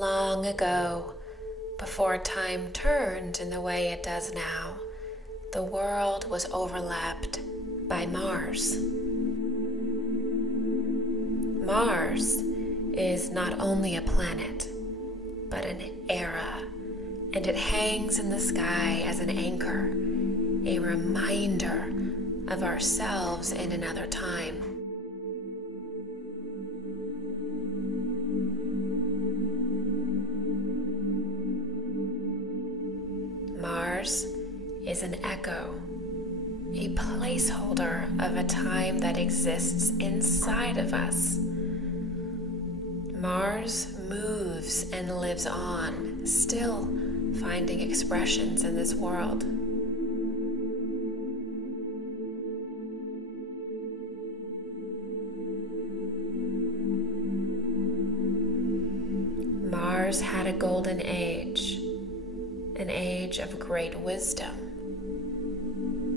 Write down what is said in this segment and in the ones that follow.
long ago, before time turned in the way it does now, the world was overlapped by Mars. Mars is not only a planet, but an era, and it hangs in the sky as an anchor, a reminder of ourselves in another time. Mars is an echo, a placeholder of a time that exists inside of us. Mars moves and lives on, still finding expressions in this world. Mars had a golden age, an age of great wisdom.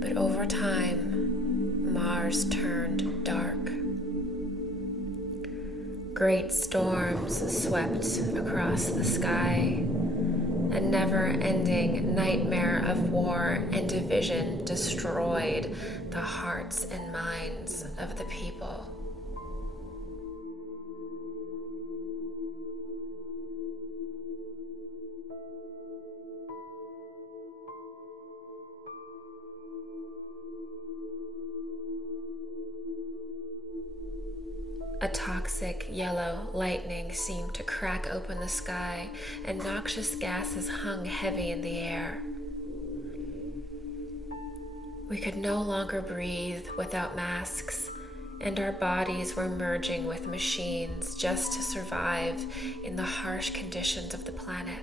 But over time, Mars turned dark. Great storms swept across the sky. A never-ending nightmare of war and division destroyed the hearts and minds of the people. A toxic yellow lightning seemed to crack open the sky, and noxious gases hung heavy in the air. We could no longer breathe without masks, and our bodies were merging with machines just to survive in the harsh conditions of the planet.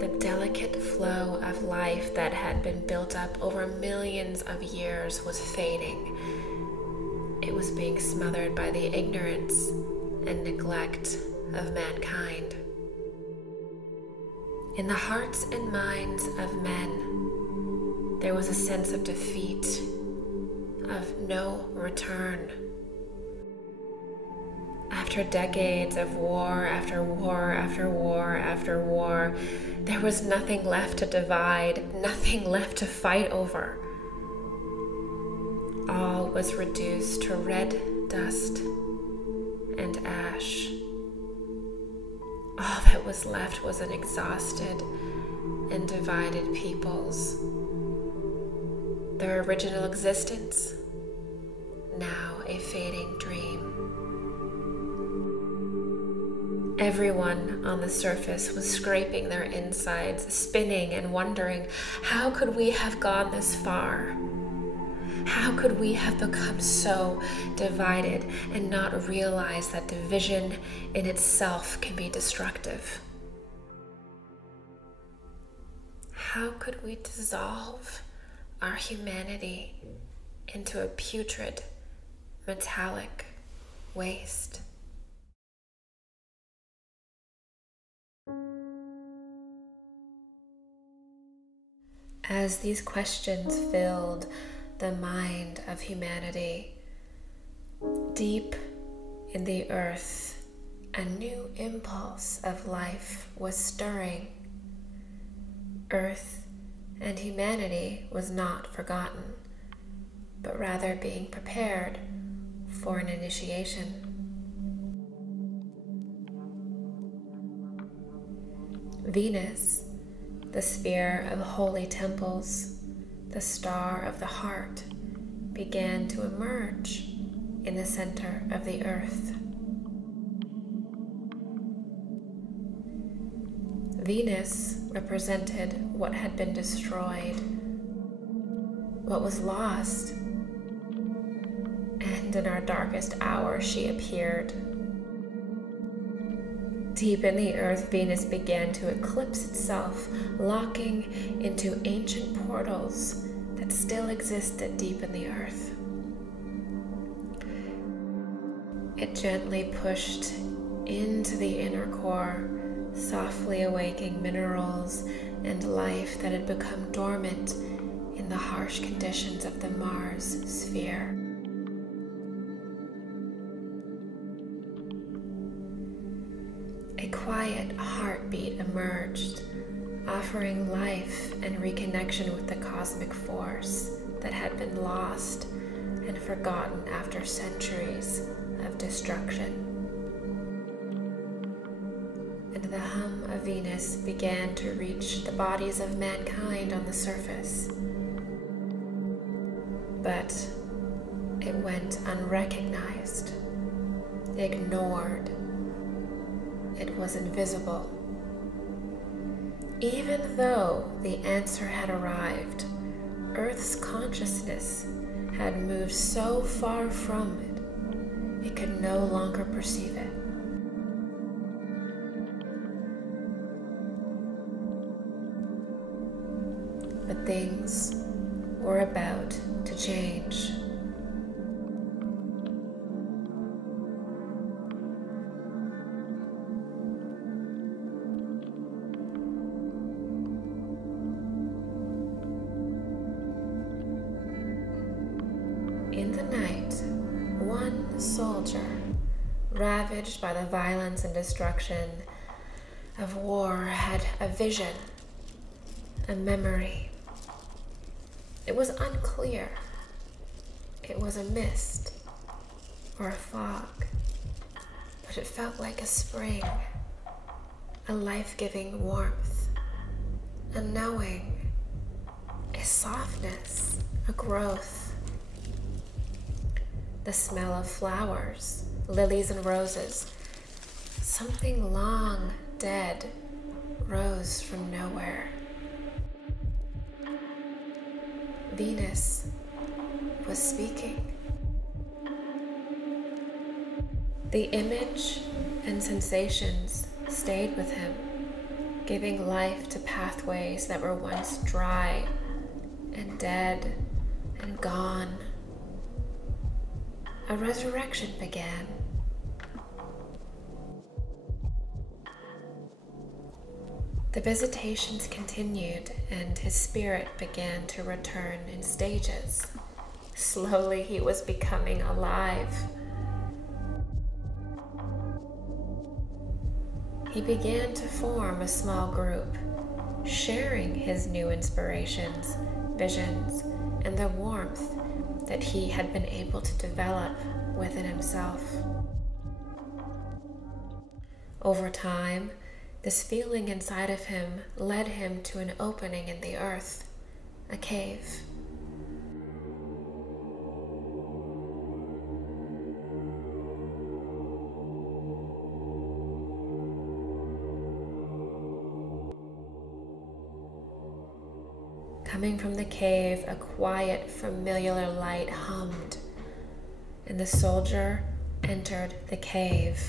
The delicate flow of life that had been built up over millions of years was fading. It was being smothered by the ignorance and neglect of mankind. In the hearts and minds of men, there was a sense of defeat, of no return. After decades of war after war after war after war, there was nothing left to divide, nothing left to fight over. All was reduced to red dust and ash. All that was left was an exhausted and divided peoples. Their original existence, now a fading dream. Everyone on the surface was scraping their insides, spinning and wondering, how could we have gone this far? How could we have become so divided and not realize that division in itself can be destructive? How could we dissolve our humanity into a putrid, metallic waste? As these questions filled the mind of humanity, deep in the earth, a new impulse of life was stirring. Earth and humanity was not forgotten, but rather being prepared for an initiation. Venus, the sphere of holy temples, the star of the heart, began to emerge in the center of the earth. Venus represented what had been destroyed, what was lost, and in our darkest hour she appeared. Deep in the earth, Venus began to eclipse itself, locking into ancient portals that still existed deep in the earth. It gently pushed into the inner core, softly awaking minerals and life that had become dormant in the harsh conditions of the Mars sphere. quiet heartbeat emerged, offering life and reconnection with the cosmic force that had been lost and forgotten after centuries of destruction. And the hum of Venus began to reach the bodies of mankind on the surface. But it went unrecognized, ignored. It was invisible. Even though the answer had arrived, Earth's consciousness had moved so far from it, it could no longer perceive it. But things were about to change. In the night, one soldier, ravaged by the violence and destruction of war, had a vision, a memory. It was unclear. It was a mist or a fog, but it felt like a spring, a life-giving warmth, a knowing, a softness, a growth. The smell of flowers, lilies and roses. Something long dead rose from nowhere. Venus was speaking. The image and sensations stayed with him, giving life to pathways that were once dry and dead and gone. A resurrection began. The visitations continued, and his spirit began to return in stages. Slowly, he was becoming alive. He began to form a small group, sharing his new inspirations, visions, and the warmth that he had been able to develop within himself. Over time, this feeling inside of him led him to an opening in the earth, a cave. Coming from the cave, a quiet, familiar light hummed, and the soldier entered the cave.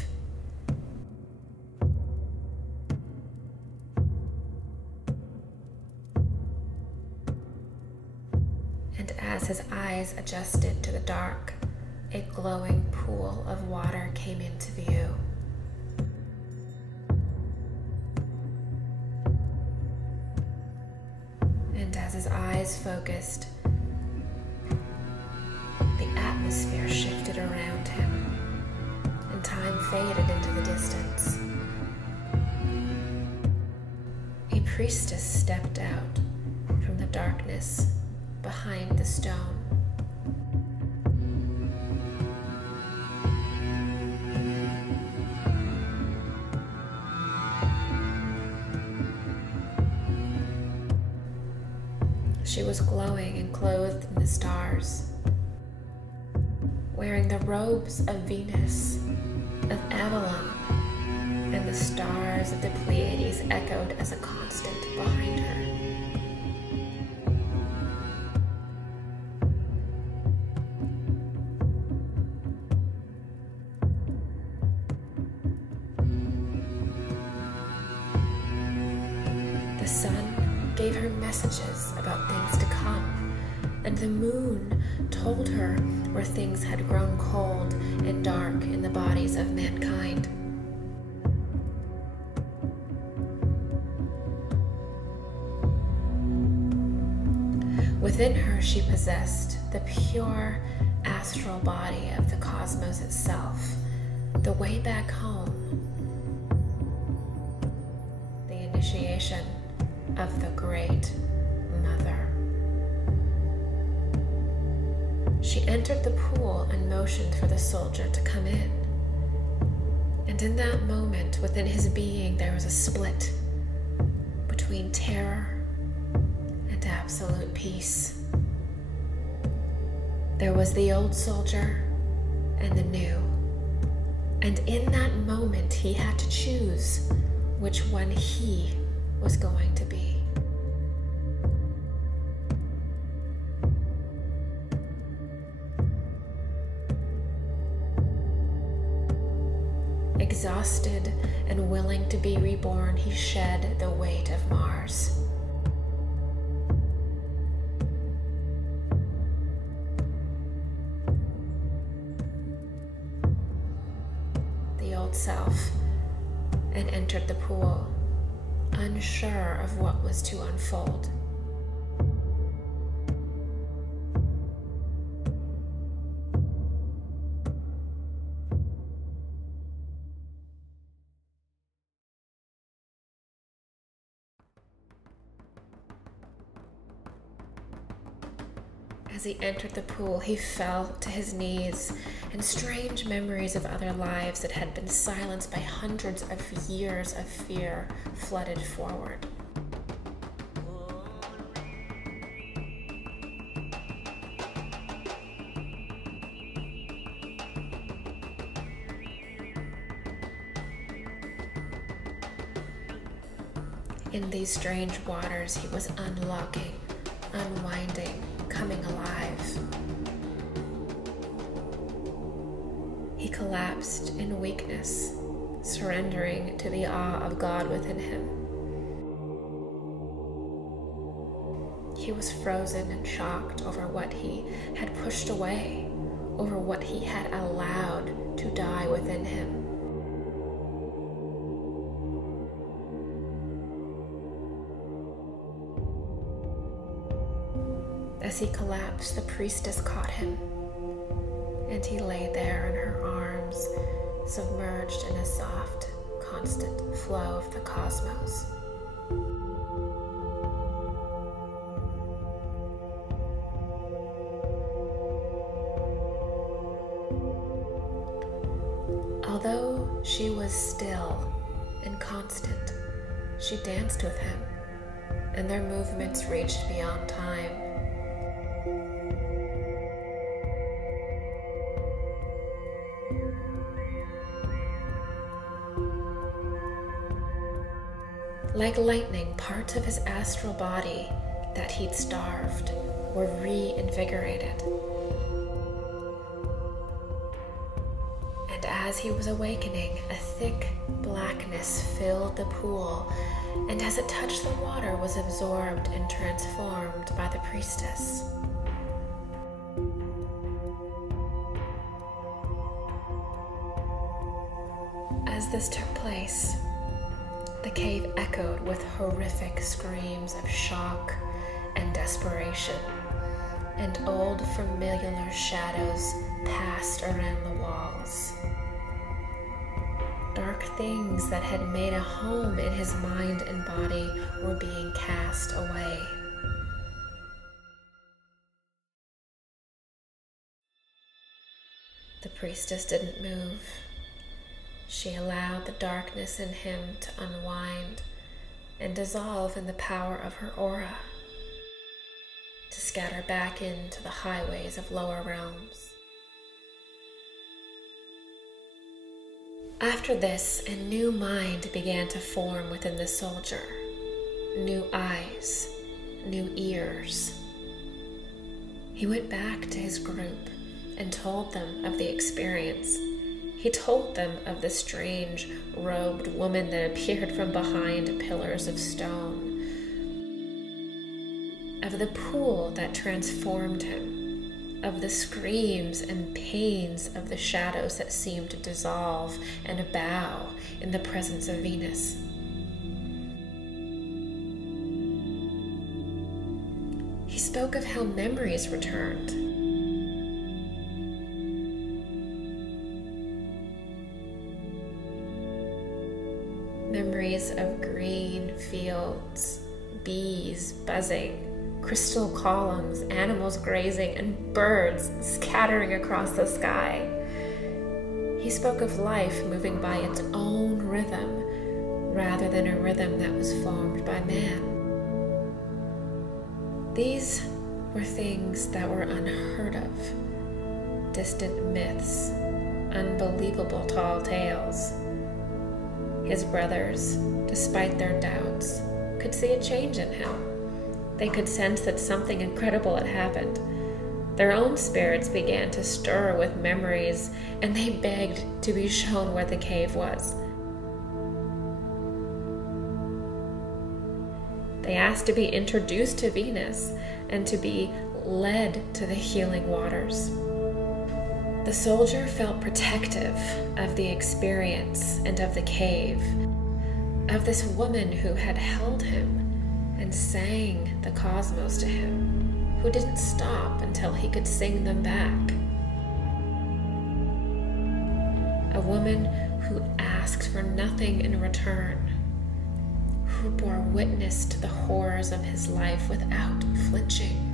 And as his eyes adjusted to the dark, a glowing pool of water came into view. And as his eyes focused, the atmosphere shifted around him, and time faded into the distance. A priestess stepped out from the darkness behind the stone. She was glowing and clothed in the stars, wearing the robes of Venus, of Avalon, and the stars of the Pleiades echoed as a constant behind her. The sun gave her messages about things to come, and the moon told her where things had grown cold and dark in the bodies of mankind. Within her, she possessed the pure astral body of the cosmos itself, the way back home. initiation of the Great Mother. She entered the pool and motioned for the soldier to come in. And in that moment, within his being, there was a split between terror and absolute peace. There was the old soldier and the new. And in that moment, he had to choose which one he was going to be. Exhausted and willing to be reborn, he shed the weight of Mars. The old self, and entered the pool, unsure of what was to unfold. As he entered the pool, he fell to his knees, and strange memories of other lives that had been silenced by hundreds of years of fear flooded forward. In these strange waters, he was unlocking, unwinding, coming alive. He collapsed in weakness, surrendering to the awe of God within him. He was frozen and shocked over what he had pushed away, over what he had allowed to die within him. As he collapsed, the priestess caught him, and he lay there in her arms, submerged in a soft, constant flow of the cosmos. Although she was still and constant, she danced with him, and their movements reached beyond time. Like lightning, parts of his astral body that he'd starved were reinvigorated. And as he was awakening, a thick blackness filled the pool, and as it touched the water, was absorbed and transformed by the priestess. As this took place, the cave echoed with horrific screams of shock and desperation, and old familiar shadows passed around the walls. Dark things that had made a home in his mind and body were being cast away. The priestess didn't move. She allowed the darkness in him to unwind and dissolve in the power of her aura, to scatter back into the highways of lower realms. After this, a new mind began to form within the soldier. New eyes, new ears. He went back to his group and told them of the experience. He told them of the strange, robed woman that appeared from behind pillars of stone, of the pool that transformed him, of the screams and pains of the shadows that seemed to dissolve and bow in the presence of Venus. He spoke of how memories returned. Memories of green fields, bees buzzing, crystal columns, animals grazing, and birds scattering across the sky. He spoke of life moving by its own rhythm, rather than a rhythm that was formed by man. These were things that were unheard of, distant myths, unbelievable tall tales. His brothers, despite their doubts, could see a change in him. They could sense that something incredible had happened. Their own spirits began to stir with memories, and they begged to be shown where the cave was. They asked to be introduced to Venus and to be led to the healing waters. The soldier felt protective of the experience and of the cave, of this woman who had held him and sang the cosmos to him, who didn't stop until he could sing them back. A woman who asked for nothing in return, who bore witness to the horrors of his life without flinching,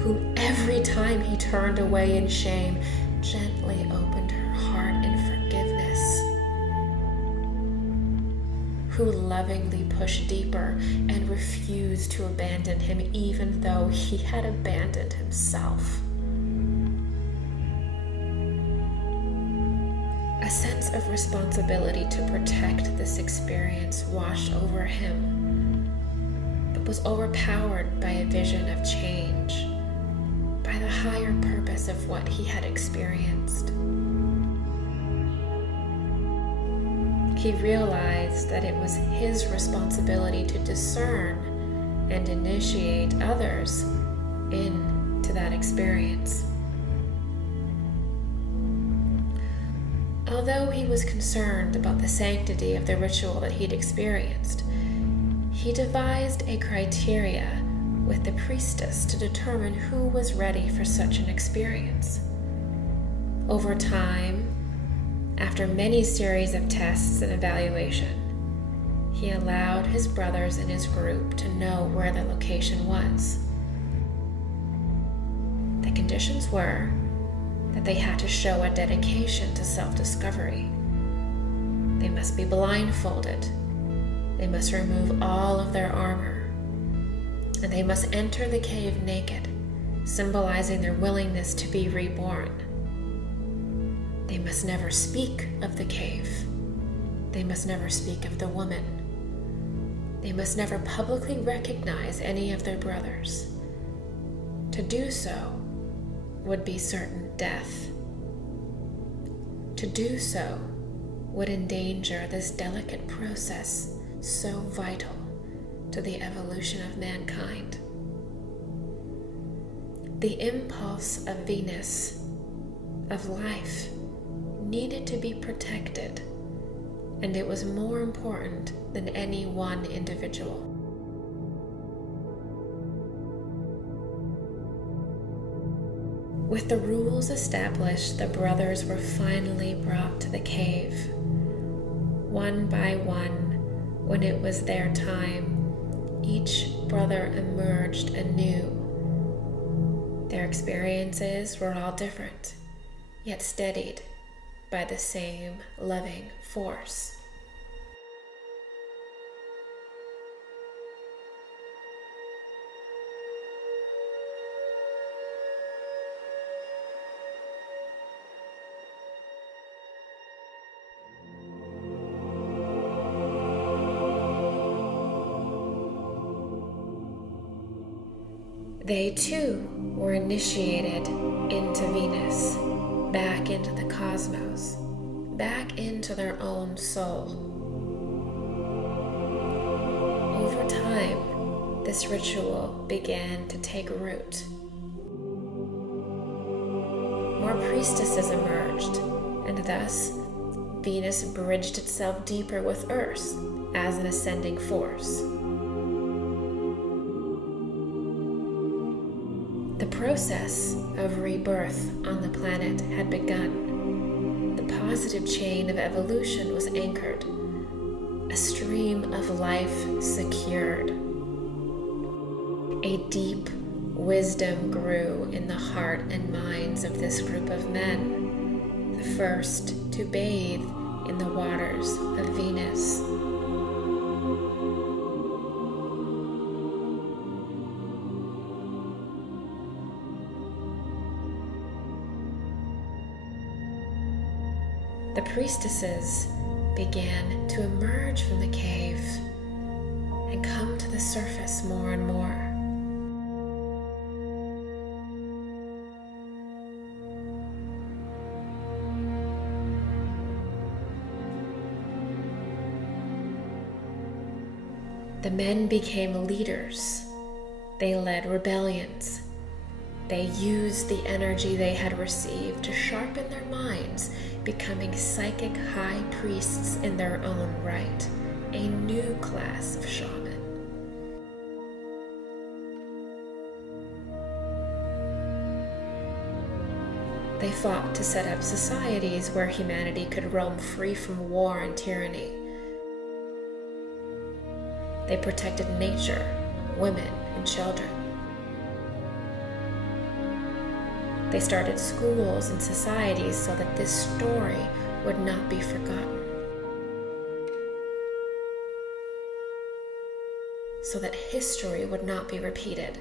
who every time he turned away in shame, gently opened her heart in forgiveness, who lovingly pushed deeper and refused to abandon him even though he had abandoned himself. A sense of responsibility to protect this experience washed over him, but was overpowered by a vision of change, by the higher purpose of what he had experienced. He realized that it was his responsibility to discern and initiate others into that experience. Although he was concerned about the sanctity of the ritual that he'd experienced, he devised a criteria with the priestess to determine who was ready for such an experience. Over time, after many series of tests and evaluation, he allowed his brothers in his group to know where the location was. The conditions were that they had to show a dedication to self-discovery. They must be blindfolded. They must remove all of their armor. And they must enter the cave naked, symbolizing their willingness to be reborn. They must never speak of the cave. They must never speak of the woman. They must never publicly recognize any of their brothers. To do so would be certain death. To do so would endanger this delicate process so vital to the evolution of mankind. The impulse of Venus, of life, needed to be protected, and it was more important than any one individual. With the rules established, the brothers were finally brought to the cave. One by one, when it was their time, each brother emerged anew. Their experiences were all different, yet steadied by the same loving force. They too were initiated into Venus, back into the cosmos, back into their own soul. Over time, this ritual began to take root. More priestesses emerged, and thus Venus bridged itself deeper with Earth as an ascending force. The process of rebirth on the planet had begun. The positive chain of evolution was anchored. a stream of life secured. A deep wisdom grew in the heart and minds of this group of men, the first to bathe in the waters of Venus. The priestesses began to emerge from the cave and come to the surface more and more. The men became leaders. They led rebellions. They used the energy they had received to sharpen their minds, becoming psychic high priests in their own right, a new class of shaman. They fought to set up societies where humanity could roam free from war and tyranny. They protected nature, women, and children. They started schools and societies so that this story would not be forgotten, so that history would not be repeated.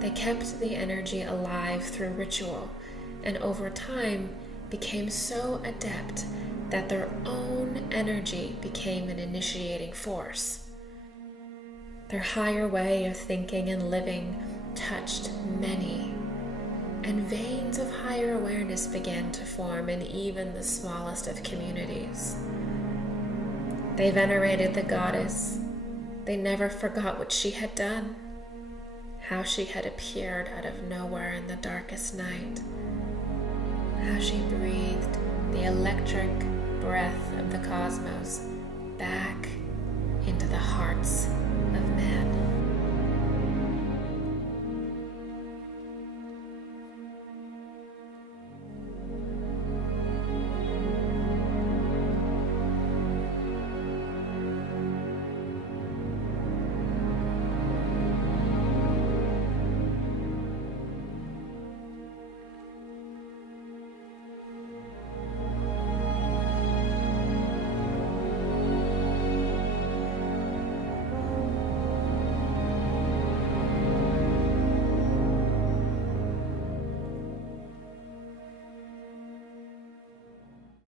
They kept the energy alive through ritual, and over time became so adept that their own energy became an initiating force. Their higher way of thinking and living touched many, and veins of higher awareness began to form in even the smallest of communities. They venerated the goddess. They never forgot what she had done, how she had appeared out of nowhere in the darkest night, how she breathed the electric breath of the cosmos back into the hearts